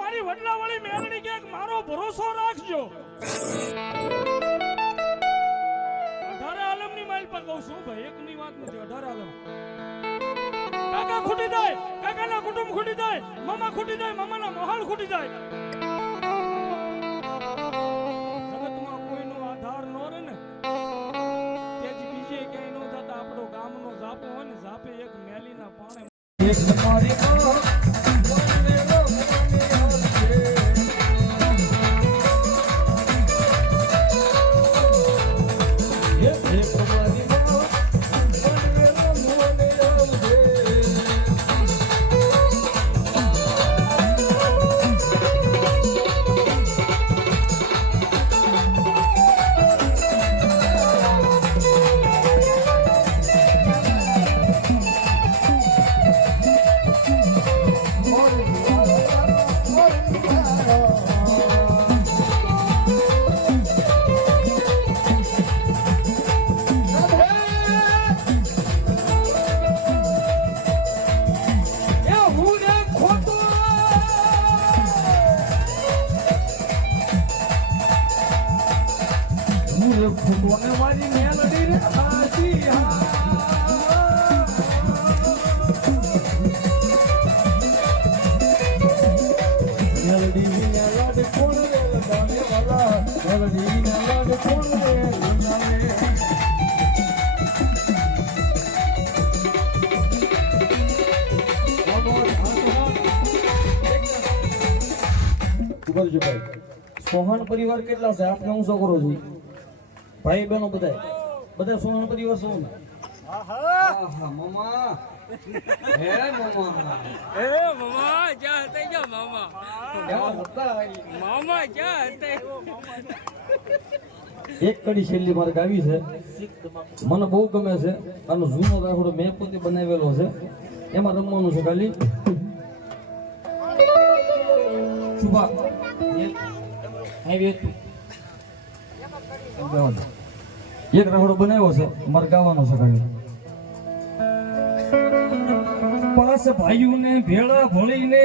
મારી વડલાવાળી મેલડી કે મારો ભરોસો રાખજો. અઢારે આલમની માઇલ પર કહું છું ભાઈ, એકની વાત નથી, અઢારે આલમ. કાકા ખૂટી જાય, કાકાના કુટુંબ ખૂટી જાય, મામા ખૂટી જાય, મામાના મહાલ ખૂટી જાય. જગતમાં કોઈનો આધાર ન રહે ને તેથી બીજે ક્યાંય ન જતા આપણો ગામનો ઝાપો હોય ને ઝાપે એક મેલીના પાણે વાળી મેલડી રે હાસી મેલડી મેલડી કોણ રે ગાને વાલા મેલડી મેલડી કોણ રે સોહન પરિવાર કેટલા છે આપને હું શું કરું છું ભાઈ બહેનો બધા સોહન પરિવાર શું આહા મામા હે મામા ક્યાં હતા ગયા મામા મામા ક્યાં હતા એક કડી શૈલી મારે ગાવી છે મને બહુ ગમે છે આનો જૂનો રાખડો મેં પોતે બનાવેલો છે એમાં રમવાનું છે ખાલી શુભા એક રાખડો બનાવ્યો છે મારે ગાવાનો છે ખાલી પાસ ભાઈઓને ભેળા ભળીને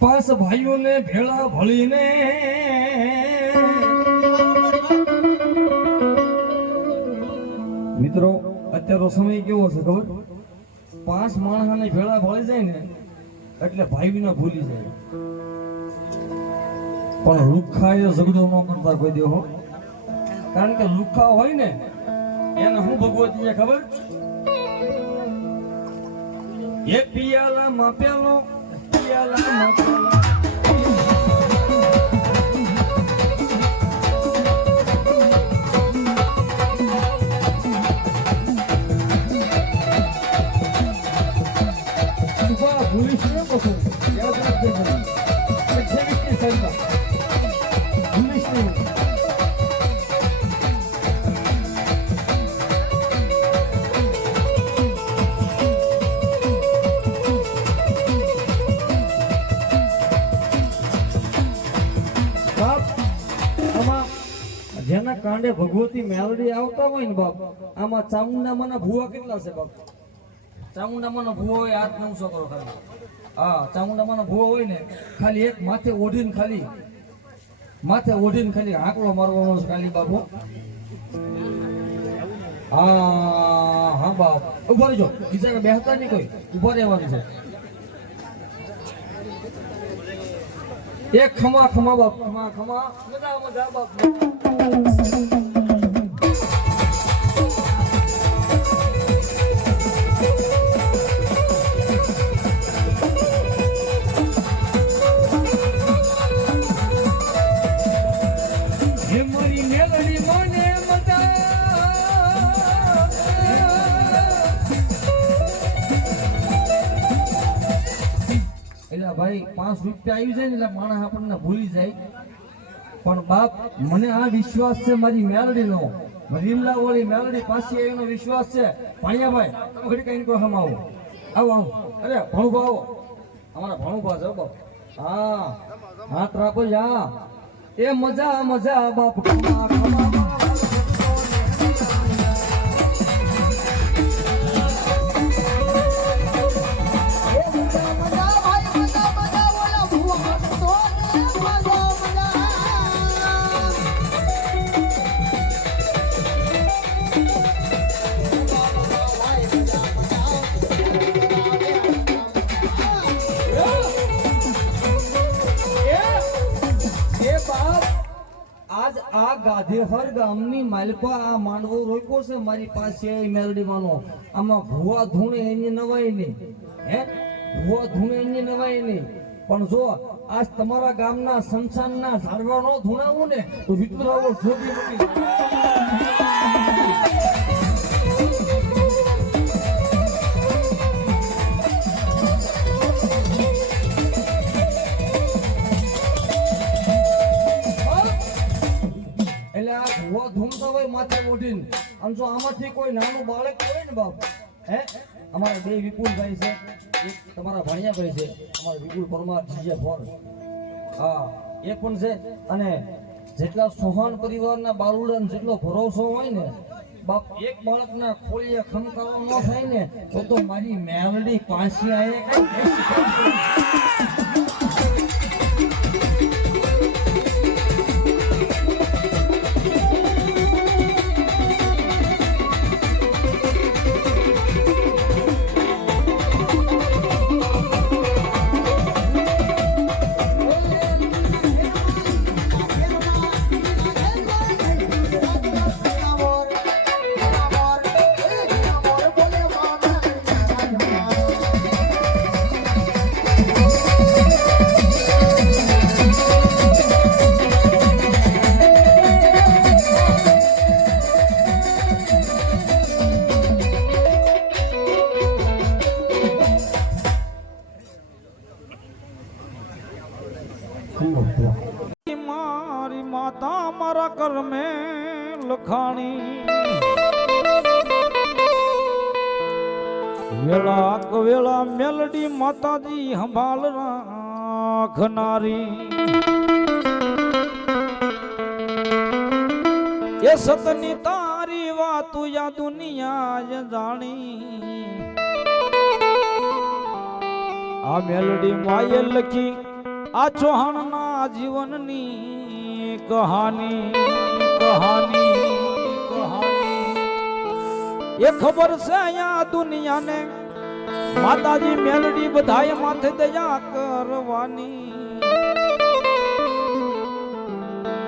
પાસ ભાઈઓને ભેળા ભળીને મિત્રો અત્યારનો સમય કેવો છે ખબર 5 માણસને ભેળા ભળી જાય ને એટલે ભાઈઓને ભૂલી જાય પણ લુખાએ ઝઘડો ન કરતા કોઈ દેવો કારણ કે લુખા હોય ને એને હું ભગવતી ખબર એક પિયાલા માપેલો પિયાલા માપેલો ભૂલી શું પસંદ યાદ રાખજો ભૂલી શું જેના કાંડે ભગવતી મેલડી આવતા હોય ને બાપ આમાં ચામુંડામાંના ભૂવા કેટલા છે બાપ ચામુંડામાંનો ભૂવો હોય હાથ 900 કરો ખાલી હા ચામુંડામાંનો ભૂવો હોય ને ખાલી એક માથે ઓઢીને ખાલી આંકડો મારવાનો છે ખાલી બાપુ હા હા બાપ ઉભા રહેજો બીજા બેહતા નહીં કોઈ ઉભા રહેવાનું છે એક ખમા ખમા બાપ ખમા મજા બાપ ભાઈ 5 રૂપિયા આવી જાય ને એટલે માણસ આપણને ભૂલી જાય પણ બાપ મને આ વિશ્વાસ છે મારી મેલડીનો રીમલા વાળી મેલડી પાસે એનો વિશ્વાસ છે પાણિયાભાઈ ઘડી કઈ કોઈ હમ આવો અરે ભણુભા આવો અમારા ભણુભા છે બાપ હા હાથ રાખો જા એ મજા બાપ ખમા ખમા વાદેહર ગામની માલપા આ માંડવો રોક્યો છે મારી પાસે મેલડી માનો આમાં ભુવા ધૂણે એની નવાઈ નહીં હે ભુવા ધૂણે એની નવાઈ નહીં પણ જો આજ તમારા ગામના સંસાનના ઝાડવા નો ધૂણાવું ને તો વિતરાવો જોગી મૂકી એટલે આ ભુવા ધૂમતો હોય માથે ઓઢીને આમ જો આમાંથી કોઈ નાનું બાળક હોય ને બાપ હે અમારા બે વિપુલભાઈ છે એક તમારા ભાણિયાભાઈ છે અમારા વિપુલ પરમાર જીજે ફોર હા એ પણ છે અને જેટલા સોહાન પરિવારના બાલુડાને જેટલો ભરોસો હોય ને બાપ એક બાળકના ખોળીએ ખમકારો ન થાય ને તો મારી મેલડી પાછી આવે કઈ મારી માતા મારા કર્મે લખાણી વેળા કવેળા મેલડી માતાજી સંભાળ રાખનારી એ સતની તારી વાતું યા દુનિયા જાણી આ મેલડી માએ લખી આ ચૌહાણના જીવનની કહાની એ ખબર છે અહીંયા દુનિયાને માતાજી મેલડી બધાએ માથે દયા કરવાની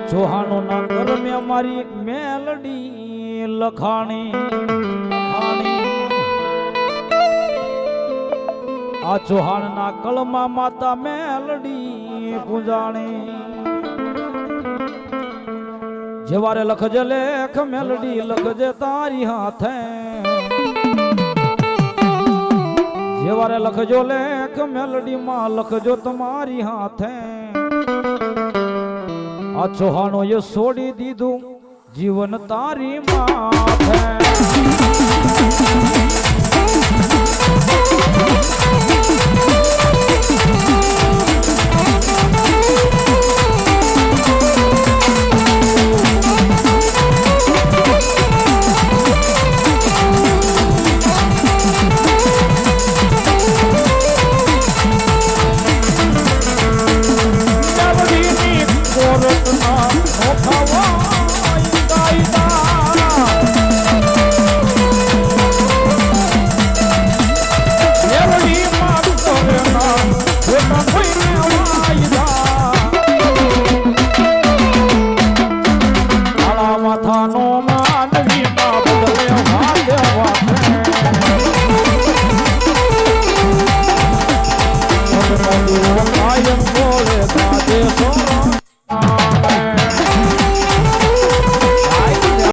ચૌહાણોના કર્મે અમારી મેલડી લખાણી આ ચૌહાણના કળમાં માતા મેલડી પૂજાણી જેવારે લખજે લેખ મેલડી લખજે તારી હાથે જેવારે લખજો લેખ મેલડી માં લખજો તમારી હાથે આ ચૌહાણો એ છોડી દીધું જીવન તારી માથે I am